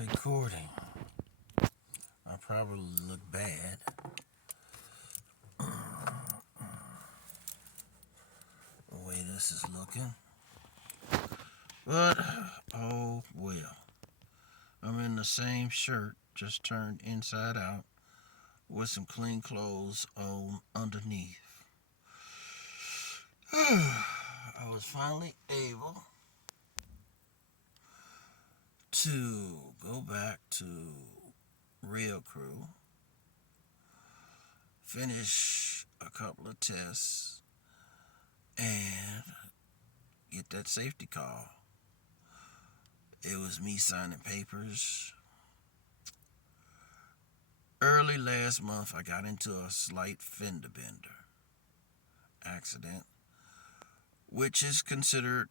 Recording. I probably look bad. The way this is looking. But, oh well. I'm in the same shirt, just turned inside out, with some clean clothes on underneath. I was finally able to go back to Real Crew, finish a couple of tests, and get that safety call. It was me signing papers. Early last month, I got into a slight fender bender accident, which is considered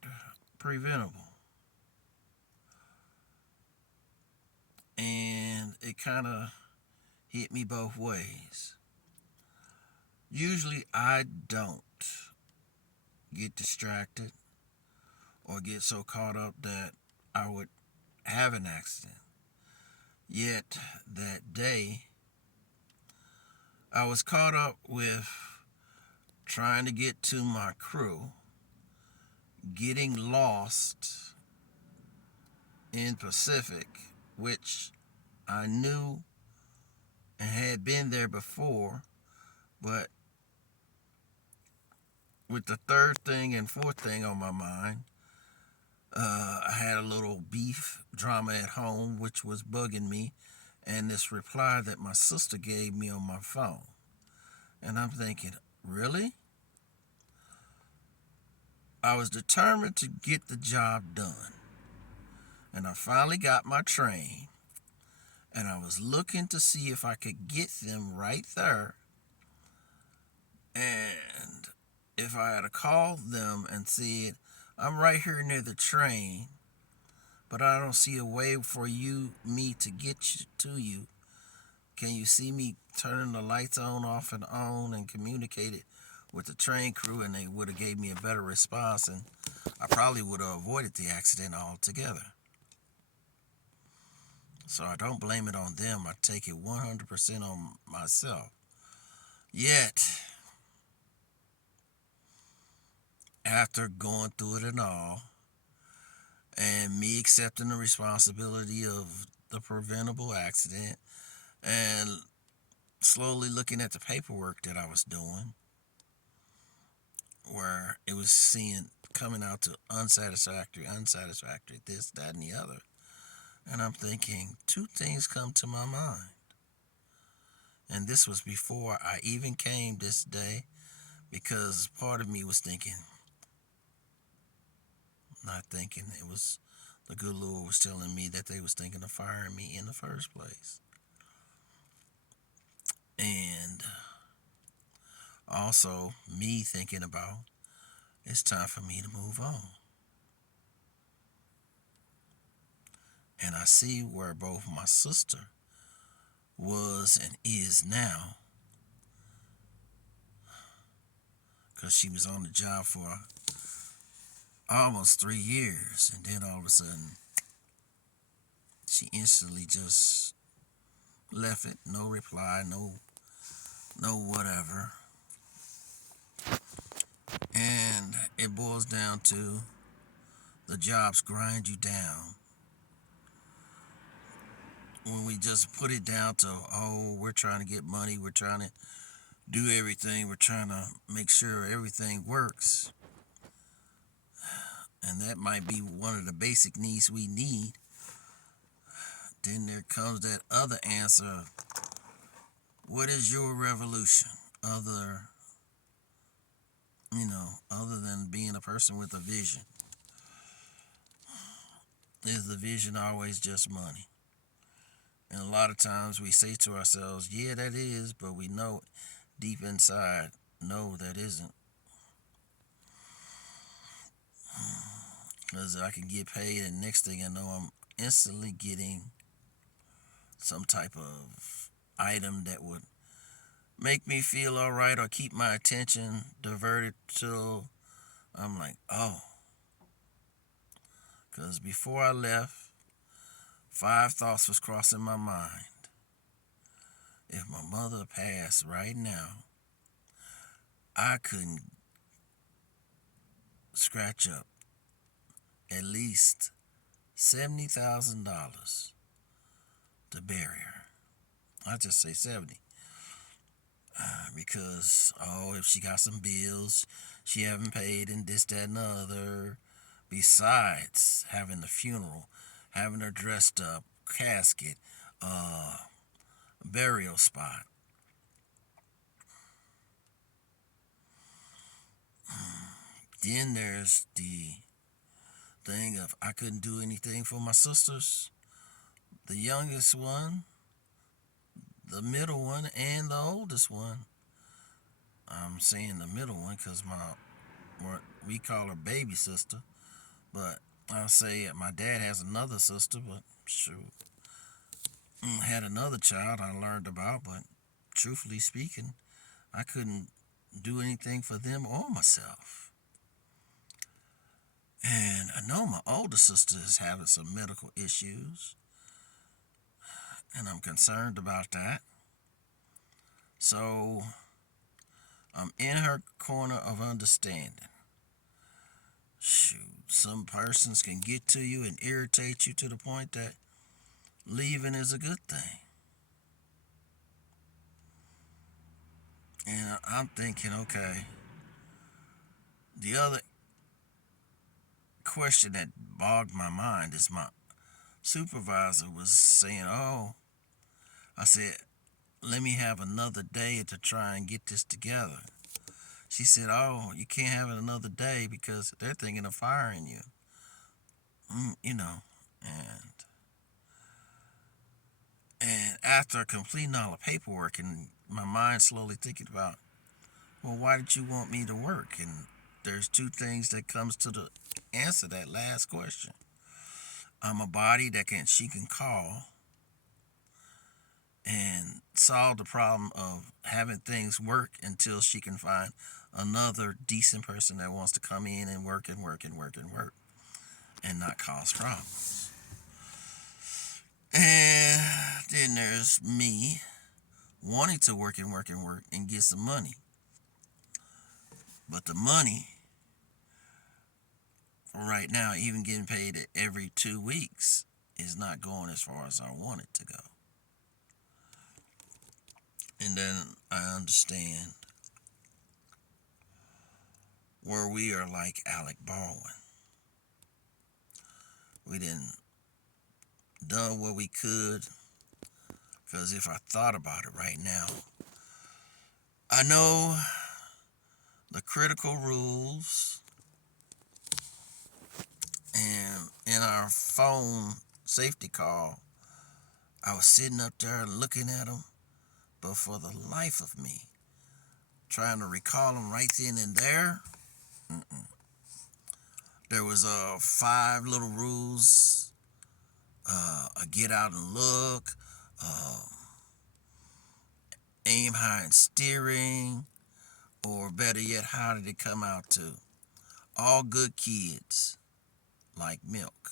preventable. And it kind of hit me both ways. Usually, I don't get distracted or get so caught up that I would have an accident. Yet, that day, I was caught up with trying to get to my crew, getting lost in Pacific, which I knew and had been there before, but with the third thing and fourth thing on my mind, I had a little beef drama at home, which was bugging me, and this reply that my sister gave me on my phone. And I'm thinking, really? I was determined to get the job done. And I finally got my train, and I was looking to see if I could get them right there. And if I had called them and said, I'm right here near the train, but I don't see a way for me to get to you. Can you see me turning the lights off and on and communicate it with the train crew? And they would have gave me a better response, and I probably would have avoided the accident altogether. So I don't blame it on them. I take it 100% on myself. Yet, after going through it and all, and me accepting the responsibility of the preventable accident, and slowly looking at the paperwork that I was doing, where it was coming out to unsatisfactory, this, that, and the other. And I'm thinking, two things come to my mind. And this was before I even came this day, because part of me was thinking, not thinking, it was the good Lord was telling me that they was thinking of firing me in the first place. And also me thinking about, it's time for me to move on. And I see where both my sister was and is now, because she was on the job for almost 3 years, and then all of a sudden she instantly just left it. No reply, no whatever. And it boils down to, the jobs grind you down. When we just put it down to, oh, we're trying to get money, we're trying to do everything, we're trying to make sure everything works, and that might be one of the basic needs we need, then there comes that other answer. What is your revolution? Other than being a person with a vision. Is the vision always just money? And a lot of times we say to ourselves, yeah, that is, but we know deep inside, no, that isn't. Because I can get paid, and next thing I know, I'm instantly getting some type of item that would make me feel all right or keep my attention diverted till I'm like, oh. Because before I left Five thoughts was crossing my mind. If my mother passed right now, I couldn't scratch up at least $70,000 to bury her. I just say 70 because if she got some bills she haven't paid and this, that, and the other, besides having the funeral, having her dressed up, casket, burial spot. Then there's the thing of I couldn't do anything for my sisters, the youngest one, the middle one, and the oldest one. I'm saying the middle one because we call her baby sister, but I'll say my dad has another sister, but shoot, had another child I learned about, but truthfully speaking, I couldn't do anything for them or myself. And I know my older sister is having some medical issues, and I'm concerned about that. So I'm in her corner of understanding. Shoot, some persons can get to you and irritate you to the point that leaving is a good thing. And I'm thinking, okay, the other question that bogged my mind is my supervisor was saying, I said, let me have another day to try and get this together. She said, you can't have it another day because they're thinking of firing you. And after completing all the paperwork and my mind slowly thinking about, well, why did you want me to work? And there's two things that comes to the answer that last question. I'm a body that she can call and solve the problem of having things work until she can find another decent person that wants to come in and work and work and work and work and not cause problems. And then there's me wanting to work and work and work and get some money. But the money for right now, even getting paid every 2 weeks, is not going as far as I want it to go. And then I understand where we are like Alec Baldwin. We didn't done what we could, because if I thought about it right now, I know the critical rules, and in our phone safety call, I was sitting up there looking at them, but for the life of me, trying to recall them right then and there, there was 5 little rules, get out and look, aim high and steering, or better yet, how did it come out to? All good kids like milk.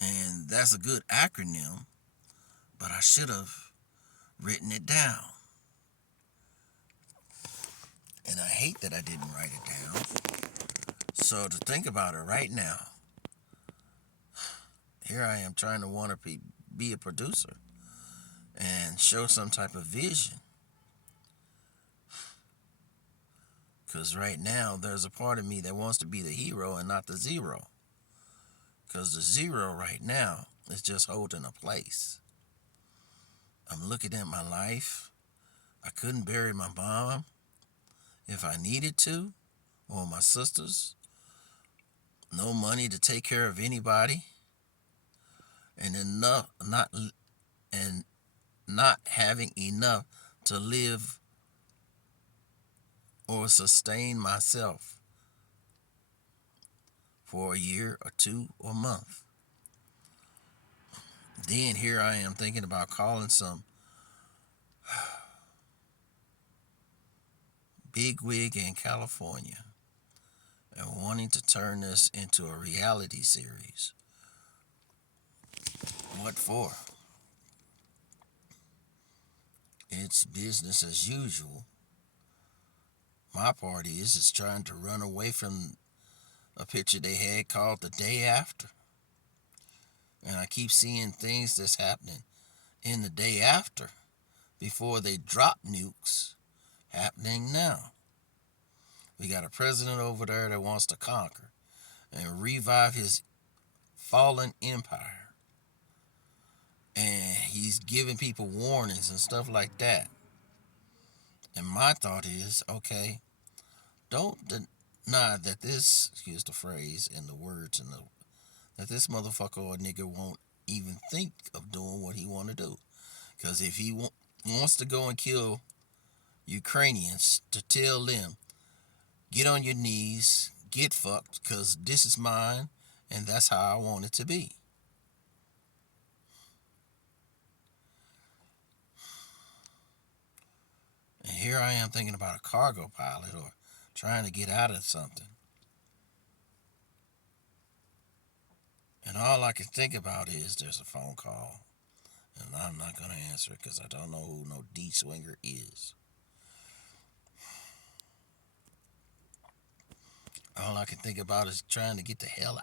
And that's a good acronym, but I should have written it down. And I hate that I didn't write it down. So to think about it right now, here I am trying to want to be a producer and show some type of vision. Because right now, there's a part of me that wants to be the hero and not the zero. Because the zero right now is just holding a place. I'm looking at my life. I couldn't bury my mom if I needed to, or my sisters. No money to take care of anybody. And not having enough to live or sustain myself for a year or 2 or a month. Then here I am thinking about calling some bigwig in California and wanting to turn this into a reality series. What for? It's business as usual. My party is trying to run away from a picture they had called The Day After. And I keep seeing things that's happening in the day after before they drop nukes happening now. We got a president over there that wants to conquer and revive his fallen empire. And he's giving people warnings and stuff like that. And my thought is, okay, don't deny that this, excuse the phrase and the words and that this motherfucker or nigga won't even think of doing what he want to do. Because if he wants to go and kill Ukrainians, to tell them, get on your knees, get fucked, because this is mine, and that's how I want it to be. And here I am thinking about a cargo pilot or trying to get out of something. And all I can think about is there's a phone call. And I'm not going to answer it because I don't know who no D Swinger is. All I can think about is trying to get the hell